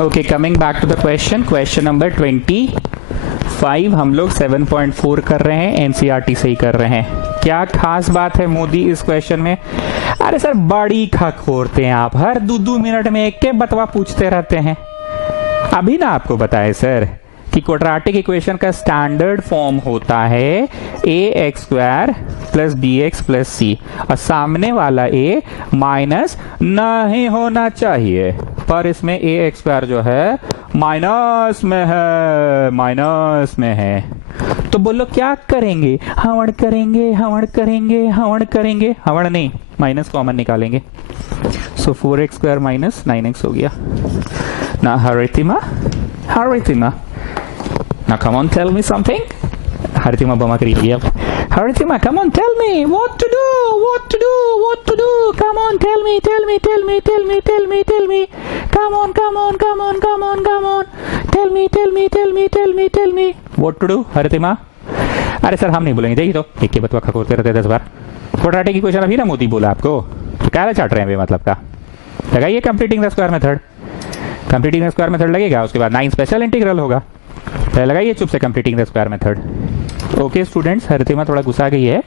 Okay, coming back to the question number 25। हम लोग 7.4 कर रहे हैं, एनसीईआरटी से ही कर रहे हैं। क्या खास बात है मोदी इस क्वेश्चन में? अरे सर बड़ी खखोरते हैं आप, हर 2-2 मिनट में एक के बतवा पूछते रहते हैं। अभी ना आपको बताए सर कि क्वाड्रेटिक इक्वेशन का स्टैंडर्ड फॉर्म होता है ax² plus bx plus c, और सामने वाला a माइनस नहीं होना चाहिए, पर इसमें ax² जो है माइनस में है। तो बोलो क्या करेंगे? हवण करेंगे, हवण नहीं, माइनस कॉमन निकालेंगे। सो 4x² माइनस 9x हो गया ना। हरितिमा now come on, tell me something. Haritima bama kari liya. Haritima, come on, tell me what to do. Come on, tell me. Come on. Tell me what to do, Haritima. अरे sir हम नहीं बोलेंगे, देखिए तो एक के बतवा खखोरते रहते 10 बार। क्वाड्रेटिक इक्वेशन अभी ना मोदी बोला आपको, तो क्या चाट रहे हैं मतलब का? लगाइए completing the square method. Completing the square method लगेगा, उसके बाद 9 स्पेशल इंटीग्रल होगा। पहले लगाइए चुप से completing the square method. Okay students, Haritima थोड़ा गुस्सा गई है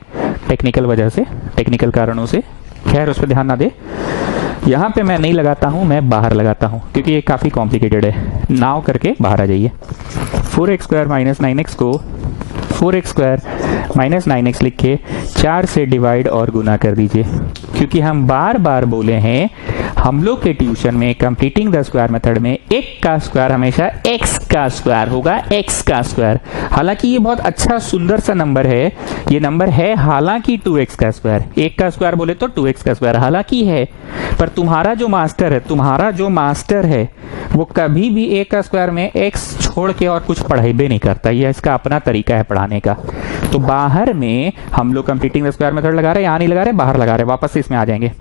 टेक्निकल वजह से, टेक्निकल कारणों से। खैर उस पर ध्यान ना दे। यहाँ पे मैं नहीं लगाता हूँ, मैं बाहर लगाता हूँ क्योंकि ये काफी कॉम्प्लिकेटेड है। नाव करके बाहर आ जाइए। 4x² माइनस 9x को 4x² माइनस 9x लिख के 4 से डिवाइड और गुना कर दीजिए, क्योंकि हम बार बार बोले हैं हम लोग के ट्यूशन में कंप्लीटिंग द स्क्वायर मेथड में एक का स्क्वायर हमेशा x का स्क्वायर होगा, x का स्क्वायर। हालांकि ये बहुत अच्छा सुंदर सा नंबर है, ये नंबर है हालांकि 2x का स्क्वायर, एक का स्क्वायर बोले तो 2x का स्क्वायर हालांकि है, पर तुम्हारा जो मास्टर है वो कभी भी a का स्क्वायर में x छोड़ के और कुछ पढ़ाई भी नहीं करता, ये इसका अपना तरीका है पढ़ाने का। तो बाहर में हम लोग कंप्लीटिंग द स्क्वायर मेथड लगा रहे हैं, यहाँ नहीं लगा रहे, बाहर लगा रहे, वापस से इसमें आ जाएंगे।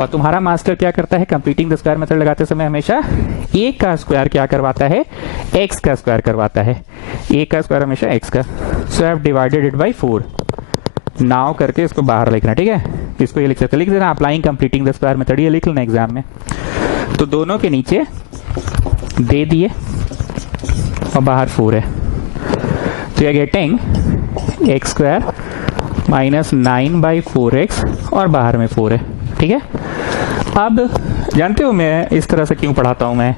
और तुम्हारा मास्टर क्या करता है? कंप्लीटिंग द स्क्वायर मेथड लगाते समय हमेशा a का स्क्वायर क्या करवाता है? x का स्क्वायर करवाता है। a का स्क्वायर हमेशा x का। So I have divided it by 4। Now करके इसको बाहर लिखना, ठीक है? इसको ये लिख सकते, लिख देना applying completing the square method, ये लिख लेना एग्जाम में। तो दोनों के नीचे दे दिए और बाहर 4 है, तो you are getting x² minus 9/4x और बाहर में 4 है, ठीक है? अब जानते हो मैं इस तरह से क्यों पढ़ाता हूं मैं?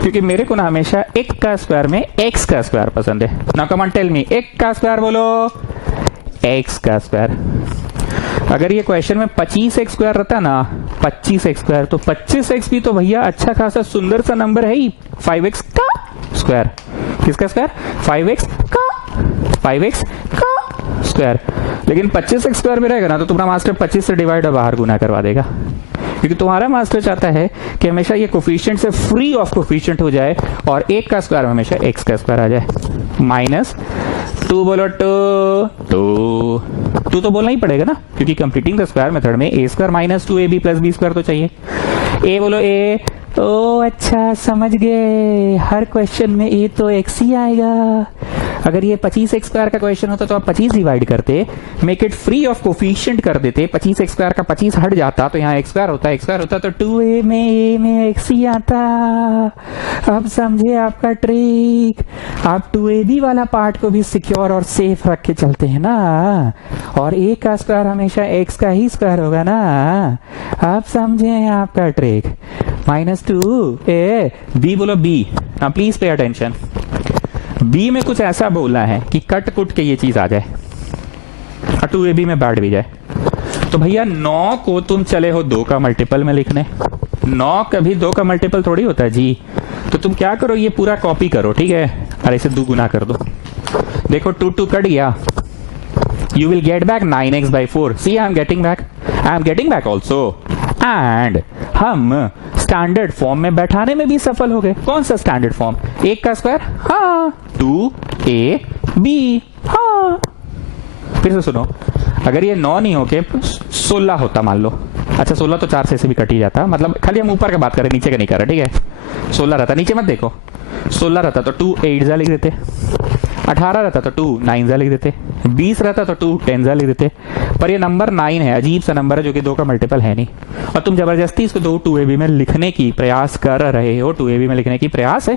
क्योंकि मेरे को ना हमेशा एक का स्क्वायर में x का स्क्वायर पसंद है। Now come on tell me, एक का स्क्वायर बोलो, x का स्क्वायर। अगर ये क्वेश्चन में 25x² रहता ना, 25x², तो 25x भी तो भैया अच्छा खासा सुंदर सा नंबर है ही, 5x का स्क्वायर। किसका स्क्वायर? 5x का स्क्वायर। लेकिन 25x² में रहेगा ना तो तुम्हारा मास्टर 25 से डिवाइड और बाहर गुना करवा देगा, क्योंकि तुम्हारा मास्टर चाहता है कि हमेशा ये कोफिशिएंट से फ्री ऑफ कोफिशिएंट हो जाए और एक का स्क्वायर में हमेशा x का स्क्वायर आ जाए। माइनस 2 बोलो, 2 तो बोलना ही पड़ेगा ना, क्योंकि कंप्लीटिंग द स्क्वायर मेथड में a² minus 2ab plus b² तो चाहिए। a बोलो a, ओ अच्छा समझ गए, हर क्वेश्चन में a तो x ही आएगा। अगर ये 25x² का क्वेश्चन होता तो आप 25 डिवाइड करते, make it free of coefficient कर देते, 25x² का 25 हट जाता तो यहाँ x² होता तो 2a में x ही आता। अब समझे आपका ट्रिक? आप 2ab वाला पार्ट को भी सिक्योर और सेफ रख के चलते हैं ना, और a का स्क्वायर हमेशा x का ही स्क्वायर होगा ना। आप समझे आपका ट्रिक? माइनस 2a, b बोलो b। now please pay attention, B में कुछ ऐसा बोला है कि कट कुट के ये चीज आ जाए और 2ab में बैठ भी जाए, तो भैया 9 को तुम चले हो 2 का मल्टीपल में लिखने। 9 कभी 2 का मल्टीपल थोड़ी होता है जी। तो तुम क्या करो, ये पूरा कॉपी करो, ठीक है? और इसे 2 गुना कर दो। देखो 2 कट गया, you will get back 9x/4. See, I am getting back also. And हम स्टैंडर्ड फॉर्म में बैठाने में भी सफल हो गए। कौन सा स्टैंडर्ड फॉर्म? एक का स्क्वायर, हाँ, 2ab, हाँ। फिर से सुनो, अगर ये 9 नहीं होके 16 होता मान लो, अच्छा 16 तो 4 से भी कट ही जाता, मतलब खाली हम ऊपर का बात करें, नीचे का नहीं कर रहे, ठीक है? 16 रहता, नीचे मत देखो, 16 रहता तो 2 8 लिख देते। 18 रहता तो 2 9 जा लिख देते, 20 रहता तो 2 10 जा लिख देते। पर ये नंबर 9 है, अजीब सा नंबर है जो कि 2 का मल्टीपल है नहीं, और तुम जबरदस्ती इसको 2ab में लिखने की प्रयास कर रहे हो, 2ab में लिखने की प्रयास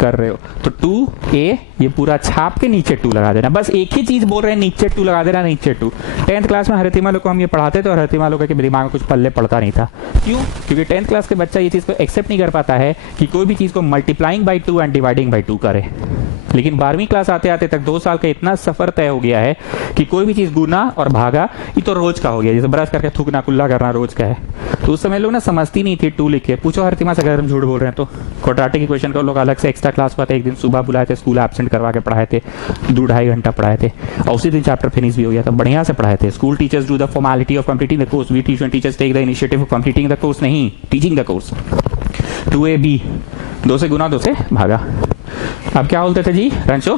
कर रहे हो। तो 2a ये पूरा छाप के नीचे 2 लगा देना, बस एक ही चीज बोल रहे हैं, नीचे 2 लगा देना, नीचे 2। 10th क्लास में हरितिमा लोग को हम ये पढ़ाते थे और हरितिमा लोग के दिमाग में कुछ पल्ले पड़ता नहीं था। क्यों? क्योंकि 10th क्लास के बच्चा ये चीज को एक्सेप्ट नहीं कर पाता है कि कोई भी चीज को multiplying by 2 and dividing by 2 करे। लेकिन 12वीं क्लास आते आते तक 2 साल का इतना सफर तय हो गया है कि कोई भी चीज गुना और भागा ये तो रोज का हो गया, जैसे ब्रश करके थूकना कुल्ला करना रोज का है। तो उस समय लोग ना समझती नहीं थी 2 लिख के। पूछो हरितिमा से अगर हम झूठ बोल रहे हैं तो। क्वाड्रेटिक इक्वेशन को लोग अलग से एक्स्ट्रा क्लास पाते, एक दिन सुबह बुलाए थे, स्कूल एब्सेंट करवा के पढ़ाए थे, 2-2.5 घंटा पढ़ाए थे, और उसी दिन चैप्टर फिनिश भी हो गया था, बढ़िया से पढ़ाए थे। School teachers do the formality of completing the course, we tuition teachers take the initiative of completing the course, नहीं टीचिंग द कोर्स। 2ab 2 से गुना 2 से भागा। अब क्या बोलते थे जी रंचो,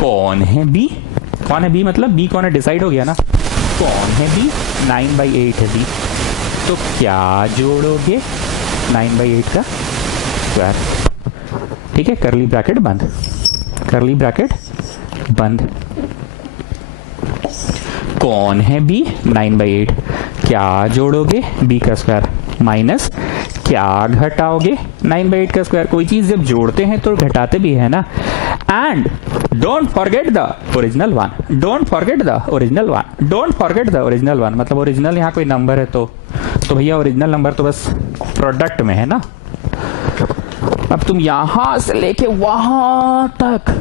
कौन है b? कौन है b मतलब b कौन है डिसाइड हो गया ना, कौन है b? 9/8 है b। तो क्या जोड़ोगे 9/8 का स्क्वायर, ठीक है, करली ब्रैकेट बंद, करली ब्रैकेट बंद। कौन है b? 9/8। क्या जोड़ोगे b का स्क्वायर माइनस क्या घटाओगे 9/8 का स्क्वायर। कोई चीज जब जोड़ते हैं तो घटाते भी है ना। And don't forget the original one, don't forget the original one, don't forget the original one. मतलब ओरिजिनल यहाँ कोई नंबर है तो भैया ओरिजिनल नंबर तो बस प्रोडक्ट में है ना। अब तुम यहां से लेके वहां तक,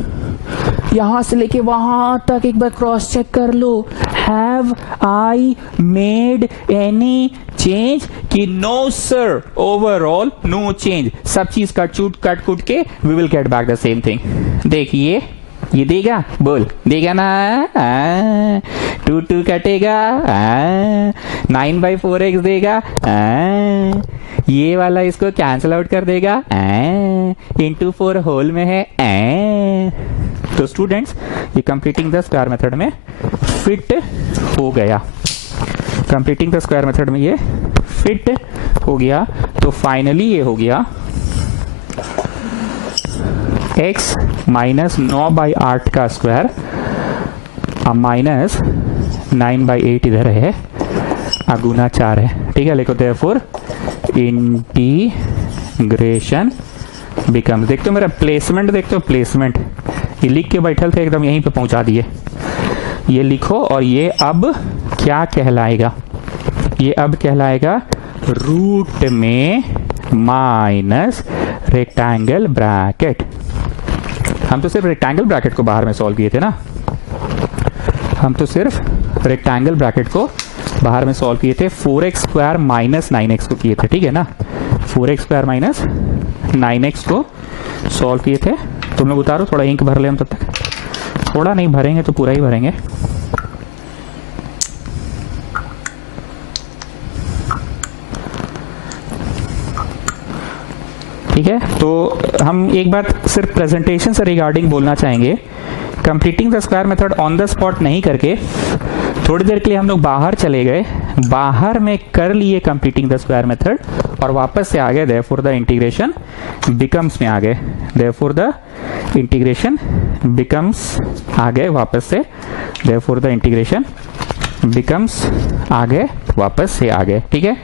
यहां से लेके वहां तक एक बार क्रॉस चेक कर लो, have I made any change कि no sir, overall no change. सब चीज कट कुट के we will get back the same thing. देखिए ये देगा, बोल देगा ना, 2 कटेगा, 9/4x देगा, ये वाला इसको कैंसिल आउट कर देगा, इंटू 4 होल में है। तो स्टूडेंट्स ये कंप्लीटिंग द स्क्वायर मेथड में फिट हो गया, कंप्लीटिंग द स्क्वायर मेथड में ये फिट हो गया। तो फाइनली ये हो गया x माइनस 9/8 का स्क्वायर माइनस 9/8 इधर है, गुना 4 है, ठीक है। लिखो देयरफॉर इंटीग्रेशन बिकम्स, देखते हो मेरा प्लेसमेंट, देखते हो प्लेसमेंट, ये लिख के बैठल थे एकदम यहीं पे पहुंचा दिए। ये लिखो और ये अब क्या कहलाएगा, ये अब कहलाएगा रूट में माइनस रेक्टेंगल ब्रैकेट। हम तो सिर्फ रेक्टेंगल ब्रैकेट को बाहर में सॉल्व किए थे ना, हम तो सिर्फ रेक्टेंगल ब्रैकेट को बाहर में सॉल्व किए थे, 4x स्क्वायर माइनस 9x को किए थे, ठीक है ना। 4x स्क्वायर माइनस 9x को सॉल्व किए थे। तुम लोग उतारो, थोड़ा इंक भर ले हम तब तक, थोड़ा नहीं भरेंगे तो पूरा ही भरेंगे। ठीक है, तो हम एक बात सिर्फ प्रेजेंटेशन से रिगार्डिंग बोलना चाहेंगे। Completing the square method on the spot नहीं करके थोड़ी देर के लिए हम लोग बाहर चले गए, बाहर में कर लिए कंप्लीटिंग द स्क्वायर मेथड और वापस से आ गए, देयरफॉर द इंटीग्रेशन बिकम्स में आ गए, देयरफॉर द इंटीग्रेशन बिकम्स आ गए वापस से, देयरफॉर द इंटीग्रेशन बिकम्स आ गए वापस से आ गए, ठीक है।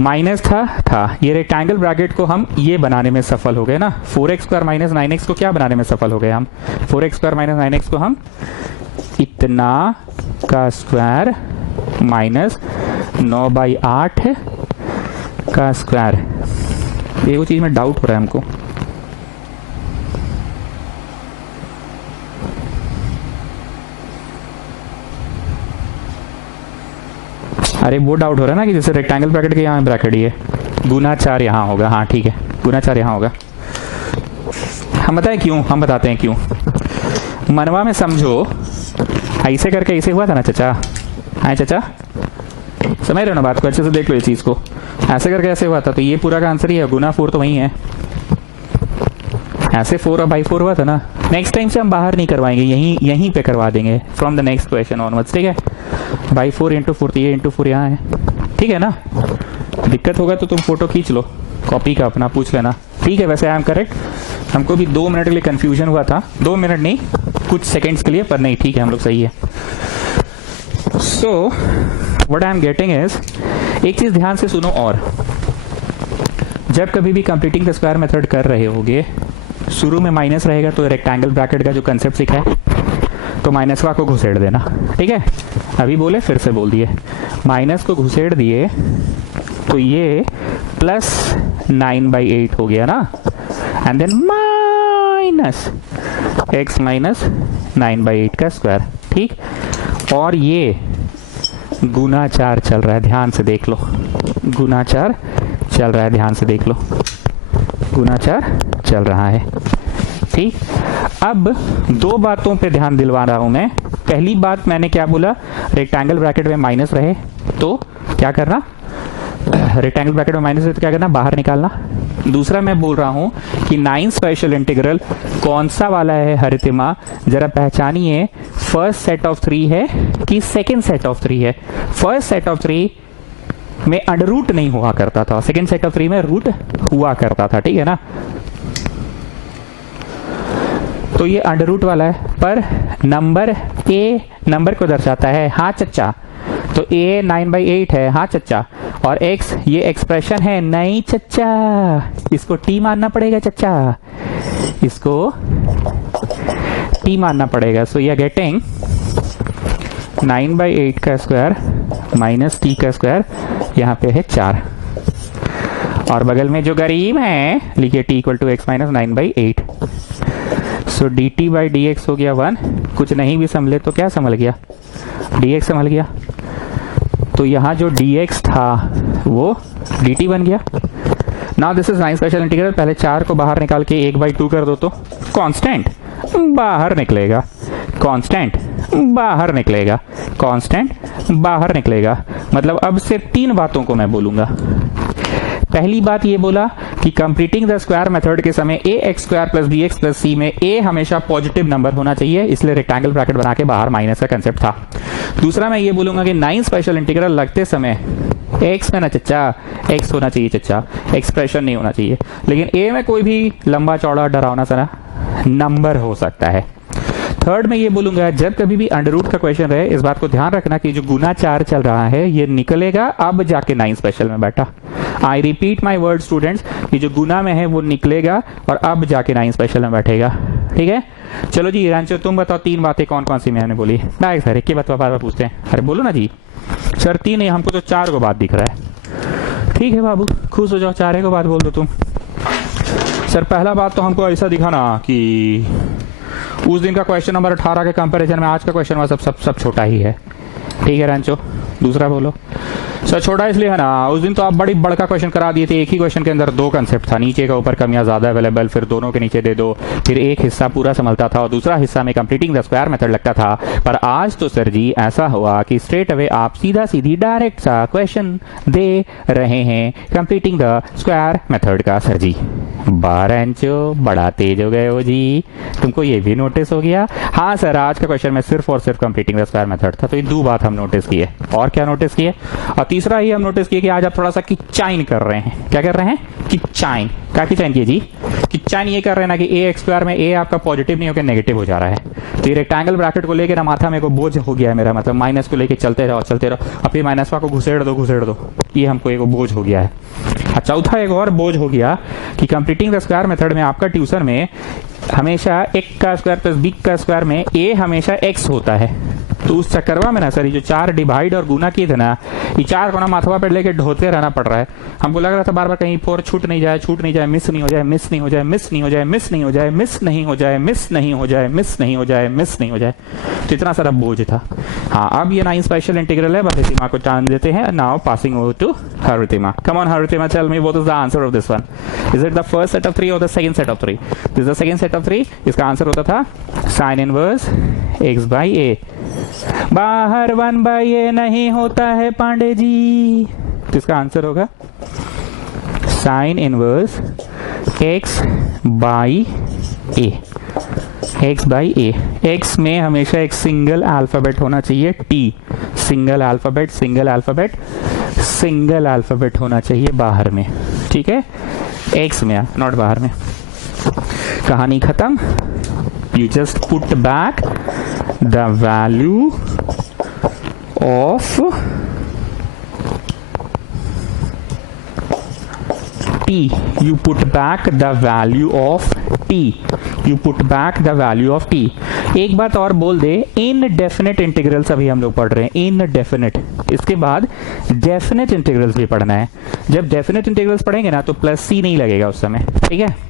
माइनस था ये रेक्टेंगल ब्रैकेट को हम ये बनाने में सफल हो गए ना। 4x स्क्वायर माइनस 9x को क्या बनाने में सफल हो गए हम, 4x स्क्वायर माइनस 9x को हम इतना का स्क्वायर माइनस 9/8 का स्क्वायर। ये वो चीज में डाउट हो रहा है हमको, अरे वो डाउट हो रहा है ना कि जैसे रेक्टेंगल ब्रैकेट के यहाँ ब्रैकेट ही है, गुना 4 यहाँ होगा, हाँ ठीक है, गुना 4 यहाँ होगा। हम बताएं क्यों, हम बताते हैं क्यों। मनवा में समझो ऐसे करके ऐसे हुआ था ना चाचा, हाँ चाचा समझ रहे हो ना बात को, अच्छे से देख लो इस चीज को, ऐसे करके ऐसे हुआ था, तो ये पूरा का आंसर ही है, गुना 4 तो वही है, ऐसे 4 और बाई 4 हुआ था ना। नेक्स्ट टाइम से हम बाहर नहीं करवाएंगे, यहीं पे करवा देंगे from the next question onwards, ठीक है। बाई 4 इंटू 4, तो ये इंटू 4 यहाँ है, ठीक है ना। दिक्कत होगा तो तुम फोटो खींच लो कॉपी का अपना, पूछ लेना, ठीक है। वैसे आई एम करेक्ट, हमको भी 2 मिनट के लिए कंफ्यूजन हुआ था, 2 मिनट नहीं कुछ सेकंड्स के लिए, पर नहीं ठीक है हम लोग सही है। So what I am getting is, एक चीज ध्यान से सुनो, और जब कभी भी कंप्लीटिंग द स्क्वायर मेथड कर रहे होगे, शुरू में माइनस रहेगा तो रेक्टेंगल ब्रैकेट का जो कंसेप्ट सीखा है तो माइनस को घुसेड़ देना, ठीक है। अभी बोले फिर से बोल दिए, माइनस को घुसेड़ दिए तो ये प्लस 9/8 हो गया ना, and then minus x minus 9/8 का स्क्वायर, ठीक। और ये गुणाचार चल रहा है, ध्यान से देख लो, गुणाचार चल रहा है, ध्यान से देख लो, गुणाचार चल रहा है, ठीक। अब 2 बातों पे ध्यान दिलवा रहा हूं मैं। पहली बात मैंने क्या बोला, रेक्टेंगल ब्रैकेट में माइनस रहे तो क्या करना, रेक्टेंगल ब्रैकेट में माइनस रहे तो क्या करना, बाहर निकालना। दूसरा मैं बोल रहा हूं कि 9 स्पेशल इंटीग्रल कौन सा वाला है हरितिमा, जरा पहचानिए, फर्स्ट सेट ऑफ 3 है कि सेकेंड सेट ऑफ 3 है। फर्स्ट सेट ऑफ 3 में अंडर रूट नहीं हुआ करता था, सेकेंड सेट ऑफ 3 में रूट हुआ करता था, ठीक है ना। तो ये अंडर रूट वाला है, पर नंबर ए नंबर को दर्शाता है, हाँ चच्चा, तो ए 9/8 है, हाँ चच्चा, और x ये एक्सप्रेशन है, नहीं चच्चा, इसको t मानना पड़ेगा चच्चा, इसको t मानना पड़ेगा। सो यू आर गेटिंग 9/8 का स्क्वायर माइनस t का स्क्वायर, यहाँ पे है 4, और बगल में जो गरीब है लिखिए t equal to x minus 9/8। So dt/dx हो गया 1, कुछ नहीं भी संभले तो क्या संभल गया, dx संभल गया, तो यहाँ जो dx था वो dt बन गया। Now this is 9 special integral, पहले 4 को बाहर निकाल के 1/2 कर दो तो कांस्टेंट बाहर निकलेगा, कांस्टेंट बाहर निकलेगा, कांस्टेंट बाहर निकलेगा। मतलब अब सिर्फ 3 बातों को मैं बोलूंगा। पहली बात ये बोला कि कंप्लीटिंग द स्क्वायर मेथड के समय ax² plus bx plus c में a हमेशा पॉजिटिव नंबर होना चाहिए, इसलिए रेक्टेंगल ब्रैकेट बना के बाहर माइनस का कंसेप्ट था। दूसरा मैं ये बोलूंगा कि 9 स्पेशल इंटीग्रल लगते समय x में ना चच्चा, x होना चाहिए चच्चा, एक्सप्रेशन नहीं होना चाहिए, लेकिन a में कोई भी लंबा चौड़ा डरावना सा नंबर हो सकता है। थर्ड में ये बोलूंगा, जब कभी भी अंडर रूट का क्वेश्चन रहे, इस बात को ध्यान रखना कि जो गुणाचार चल रहा है ये निकलेगा अब जाके 9 स्पेशल में बैठा। I repeat my word students, कि जो गुना में है वो निकलेगा और अब जाके 9 स्पेशल में बैठेगा, ठीक है। चलो जी ईरानचो, तुम बताओ 3 बातें कौन कौन सी मैंने बोली। बैग सर एक ही बात बार बार पूछते हैं, अरे बोलो ना जी। सर 3 नहीं, हमको तो 4 को बात दिख रहा है। ठीक है बाबू, खुश हो जाओ, 4 को बात बोल दो तुम। सर पहला बात तो हमको ऐसा दिखा ना कि उस दिन का क्वेश्चन नंबर 18 के कंपैरिजन में आज का क्वेश्चन सब छोटा ही है, ठीक है रांचो। दूसरा बोलो। सर छोटा इसलिए है ना, उस दिन तो आप बड़ी बड़का क्वेश्चन करा दिए थे, एक ही क्वेश्चन के अंदर 2 कंसेप्ट था, नीचे का ऊपर कम या ज्यादा अवेलेबल, फिर दोनों के नीचे दे दो, फिर एक हिस्सा पूरा संभलता था और दूसरा हिस्सा में कंप्लीटिंग द स्क्वायर मेथड लगता था। पर आज तो सर जी ऐसा हुआ कि स्ट्रेट अवे आप सीधा सीधी डायरेक्ट सा क्वेश्चन दे रहे हैं कंप्लीटिंग द स्क्वायर मेथड का। सर जी बारंचो बड़ा तेज हो गए हो जी, तुमको ये भी नोटिस हो गया? हाँ सर, आज का क्वेश्चन में सिर्फ और सिर्फ कंप्लीटिंग द स्क्वायर मेथड था। तो ये 2 बात हम नोटिस किए, और क्या नोटिस किए? और तीसरा ही हम नोटिस किए कि आज आप थोड़ा सा किचाइन कर रहे हैं। क्या कर रहे हैं? किचाइन। क्या किचाइन किए जी? किचाइन ये कर रहे हैं ना कि a² में a आपका पॉजिटिव नहीं होकर नेगेटिव हो जा रहा है। तो ये रेक्टेंगल ब्रैकेट को लेकर ना माथा में को बोझ हो गया है मेरा, मतलब माइनस को लेके चलते रहो अब ये माइनस को घुसेड़ दो, ये हमको एक बोझ हो गया है। चौथा एक और बोझ हो गया कि कंप्लीटिंग द स्क्वायर मेथड में आपका ट्यूशन में हमेशा एक का स्क्वायर प्लस बी का स्क्वायर में a हमेशा x होता है। तो उस चक्करवा में ना सर, ये जो 4 डिवाइड और गुना किए थे ना, ये 4 को ना माथवा पे लेके ढोते रहना पड़ रहा है। हमको लग रहा था बार बार कहीं 4 छूट नहीं जाए, मिस नहीं हो जाए, मिस नहीं हो जाए, मिस नहीं हो जाए, मिस नहीं हो जाए, मिस नहीं हो जाए, मिस नहीं हो जाए, मिस नहीं हो जाए, मिस नहीं हो जाए। तो इतना सारा बोझ था। हाँ, अब ये 9 स्पेशल इंटीग्रल है, हरितिमा को चांद देते हैं। Now passing over to Haritima. Come on Haritima, tell me what is the answer of this one? Is it the first set of 3 or the second set of 3? This is the second set of 3। इसका answer होता था sine inverse x/a। बाहर 1/a नहीं होता है पांडे जी, तो इसका answer होगा sine inverse x/a। x/a, x में हमेशा एक सिंगल अल्फाबेट होना चाहिए, t, single alphabet, single alphabet, single alphabet होना चाहिए बाहर में, ठीक है, x में, नॉट बाहर में। कहानी खत्म. You just put back the value of t. You put back the value of t. You put back the value of t. एक बात और बोल दे, इनडेफिनेट इंटीग्रल्स अभी हम लोग पढ़ रहे हैं, इनडेफिनेट. इसके बाद डेफिनेट इंटीग्रल्स भी पढ़ना है. जब डेफिनेट इंटीग्रल्स पढ़ेंगे ना तो प्लस सी नहीं लगेगा उस समय, ठीक है.